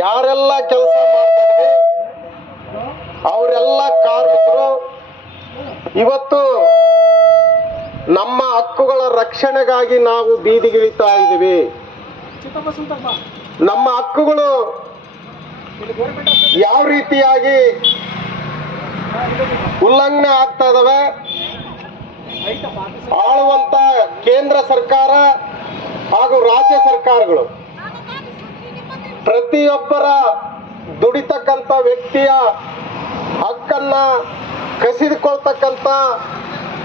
ಯಾರೆಲ್ಲ ಕೆಲಸ ಮಾಡ್ತಾ ಇದ್ವಿ ಅವರೆಲ್ಲ ಕಾರ್ಮಿಕರು, ಇವತ್ತು ನಮ್ಮ ಹಕ್ಕುಗಳ ರಕ್ಷಣೆಗಾಗಿ ನಾವು ಬೀದಿಗಿಳಿತಾ ಇದ್ದೀವಿ. ನಮ್ಮ ಹಕ್ಕುಗಳು ಯಾವ ರೀತಿಯಾಗಿ ಉಲ್ಲಂಘನೆ ಆಗ್ತಾ ಇದಾವೆ, ಆಳುವಂತ ಕೇಂದ್ರ ಸರ್ಕಾರ ಹಾಗೂ ರಾಜ್ಯ ಸರ್ಕಾರಗಳು. ಪ್ರತಿಯೊಬ್ಬರ ದುಡಿತಕ್ಕಂಥ ವ್ಯಕ್ತಿಯ ಹಕ್ಕನ್ನ ಕಸಿದುಕೊಳ್ತಕ್ಕಂಥ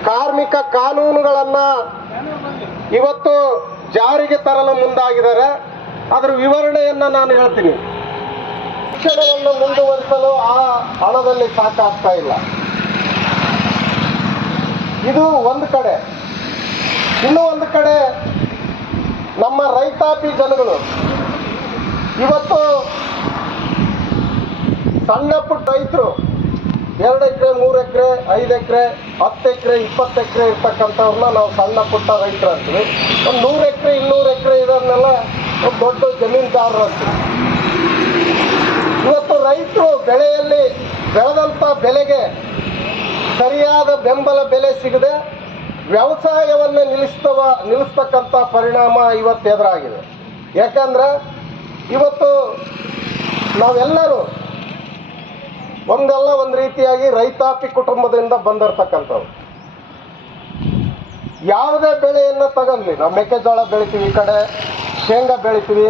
ಕಾರ್ಮಿಕ ಕಾನೂನುಗಳನ್ನ ಇವತ್ತು ಜಾರಿಗೆ ತರಲು ಮುಂದಾಗಿದ್ದಾರೆ. ಅದರ ವಿವರಣೆಯನ್ನ ನಾನು ಹೇಳ್ತೀನಿ. ಶಿಕ್ಷಣವನ್ನು ಮುಂದುವರಿಸಲು ಆ ಹಣದಲ್ಲಿ ಸಾಕಾಗ್ತಾ ಇಲ್ಲ. ಇದು ಒಂದು ಕಡೆ. ಇನ್ನೂ ಒಂದು ಕಡೆ ನಮ್ಮ ರೈತಾಪಿ ಜನಗಳು ಇವತ್ತು ಸಣ್ಣ ಪುಟ್ಟ ರೈತರು ಎರಡು ಎಕರೆ, ಮೂರು ಎಕರೆ, ಐದು ಎಕರೆ, ಹತ್ತು ಎಕರೆ, ಇಪ್ಪತ್ತು ಎಕರೆ ಇರ್ತಕ್ಕಂಥವ್ರನ್ನ ನಾವು ಸಣ್ಣ ಪುಟ್ಟ ರೈತರು ಅಂತೀವಿ. ಒಂದು ನೂರು ಎಕರೆ, ಇನ್ನೂರು ಎಕರೆ ಇರೋದನ್ನೆಲ್ಲ ದೊಡ್ಡ ಜಮೀನ್ದಾರರು ಅಂತೀವಿ. ಇವತ್ತು ರೈತರು ಬೆಳೆಯಲ್ಲಿ ಬೆಳೆದಂಥ ಬೆಲೆಗೆ ಸರಿಯಾದ ಬೆಂಬಲ ಬೆಲೆ ಸಿಗದೆ ವ್ಯವಸಾಯವನ್ನು ನಿಲ್ಲಿಸ್ತವ, ನಿಲ್ಲಿಸ್ತಕ್ಕಂಥ ಪರಿಣಾಮ ಇವತ್ತು ಎದುರಾಗಿದೆ. ಯಾಕಂದ್ರೆ ಇವತ್ತು ನಾವೆಲ್ಲರೂ ಒಂದಲ್ಲ ಒಂದು ರೀತಿಯಾಗಿ ರೈತಾಪಿ ಕುಟುಂಬದಿಂದ ಬಂದಿರ್ತಕ್ಕಂಥವ್ರು. ಯಾವುದೇ ಬೆಳೆಯನ್ನು ತಗೊಂಡ್ಲಿ ನಾವು ಮೆಕ್ಕೆಜೋಳ ಬೆಳಿತೀವಿ ಈ ಕಡೆ, ಶೇಂಗಾ ಬೆಳಿತೀವಿ,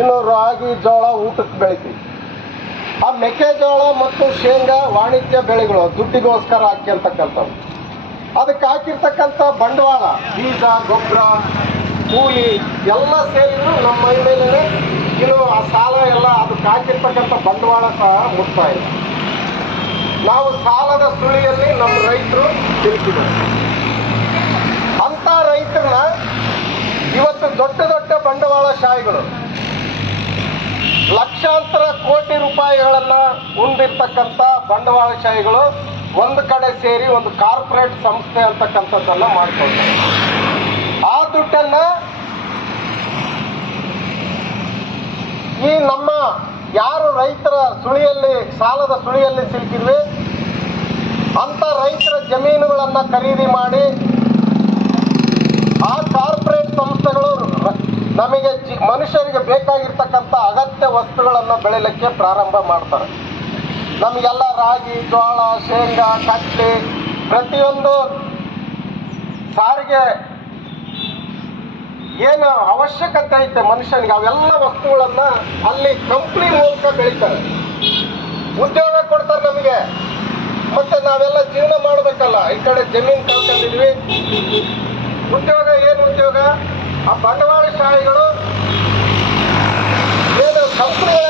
ಇನ್ನು ರಾಗಿ, ಜೋಳ, ಊಟಕ್ಕೆ ಬೆಳಿತೀವಿ. ಆ ಮೆಕ್ಕೆಜೋಳ ಮತ್ತು ಶೇಂಗಾ ವಾಣಿಜ್ಯ ಬೆಳೆಗಳು, ದುಡ್ಡಿಗೋಸ್ಕರ ಹಾಕಿರ್ತಕ್ಕಂಥವು ಅದಕ್ಕೆ ಹಾಕಿರ್ತಕ್ಕಂಥ ಬಂಡವಾಳ, ಬೀಜ, ಗೊಬ್ಬರ, ಕೂಲಿ ಎಲ್ಲ ಸೇರಿದ್ರು ನಮ್ಮ ಮೈ ಮೇಲೆ ಇನ್ನು ಆ ಸಾಲ ಎಲ್ಲ ಅದು ಹಾಕಿರ್ತಕ್ಕಂಥ ಬಂಡವಾಳ ಸಹ ಮುಟ್ತಾ ಇಲ್ಲ ನಾವು ಸಾಲದ ಸುಳಿಯಲ್ಲಿ ನಮ್ಮ ರೈತರು ಸಿಲುಕಿದ್ದಾರೆ ಅಂತ ರೈತರನ್ನ ಇವತ್ತು ದೊಡ್ಡ ದೊಡ್ಡ ಬಂಡವಾಳ ಶಾಹಿಗಳು ಲಕ್ಷಾಂತರ ಕೋಟಿ ರೂಪಾಯಿಗಳನ್ನ ಹೊಂದಿರ್ತಕ್ಕಂಥ ಬಂಡವಾಳಶಾಹಿಗಳು ಒಂದು ಕಡೆ ಸೇರಿ ಒಂದು ಕಾರ್ಪೊರೇಟ್ ಸಂಸ್ಥೆ ಅಂತಕ್ಕಂಥದ್ದನ್ನು ಮಾಡ್ಕೊಳ್ತಾರೆ. ಆ ದುಡ್ಡನ್ನ ಈ ನಮ್ಮ ಯಾರು ರೈತರ ಸುಳಿಯಲ್ಲಿ, ಸಾಲದ ಸುಳಿಯಲ್ಲಿ ಸಿಲುಕಿದ್ವಿ? ಅಂತ ರೈತರ ಜಮೀನುಗಳನ್ನು ಖರೀದಿ ಮಾಡಿ ಆ ಕಾರ್ಪೊರೇಟ್ ಸಂಸ್ಥೆಗಳು ನಮಗೆ ಮನುಷ್ಯರಿಗೆ ಬೇಕಾಗಿರ್ತಕ್ಕಂಥ ಅಗತ್ಯ ವಸ್ತುಗಳನ್ನು ಬೆಳಿಲಿಕ್ಕೆ ಪ್ರಾರಂಭ ಮಾಡ್ತಾರೆ. ನಮಗೆಲ್ಲ ರಾಗಿ ಜೋಳ ಶೇಂಗಾ ಕಟ್ಲಿ ಪ್ರತಿಯೊಂದು ಸಾರಿಗೆ ಏನು ಅವಶ್ಯಕತೆ ಐತೆ ಮನುಷ್ಯನಿಗೆ, ಅವೆಲ್ಲ ವಸ್ತುಗಳನ್ನ ಅಲ್ಲಿ ಕಂಪ್ನಿ ಮೂಲಕ ಬೆಳಿತಾರೆ ಉದ್ಯೋಗ ಕೊಡ್ತಾರೆ ನಮಗೆ. ಮತ್ತೆ ನಾವೆಲ್ಲ ಜೀವನ ಮಾಡಬೇಕಲ್ಲ, ಈ ಕಡೆ ಜಮೀನು ಕಳ್ಕೊಂಡಿದ್ವಿ ಉದ್ಯೋಗ ಏನು ಉದ್ಯೋಗ? ಆ ಬಂಡವಾಳಶಾಹಿಗಳು ಏನು ಕಂಪ್ನಿಗಳ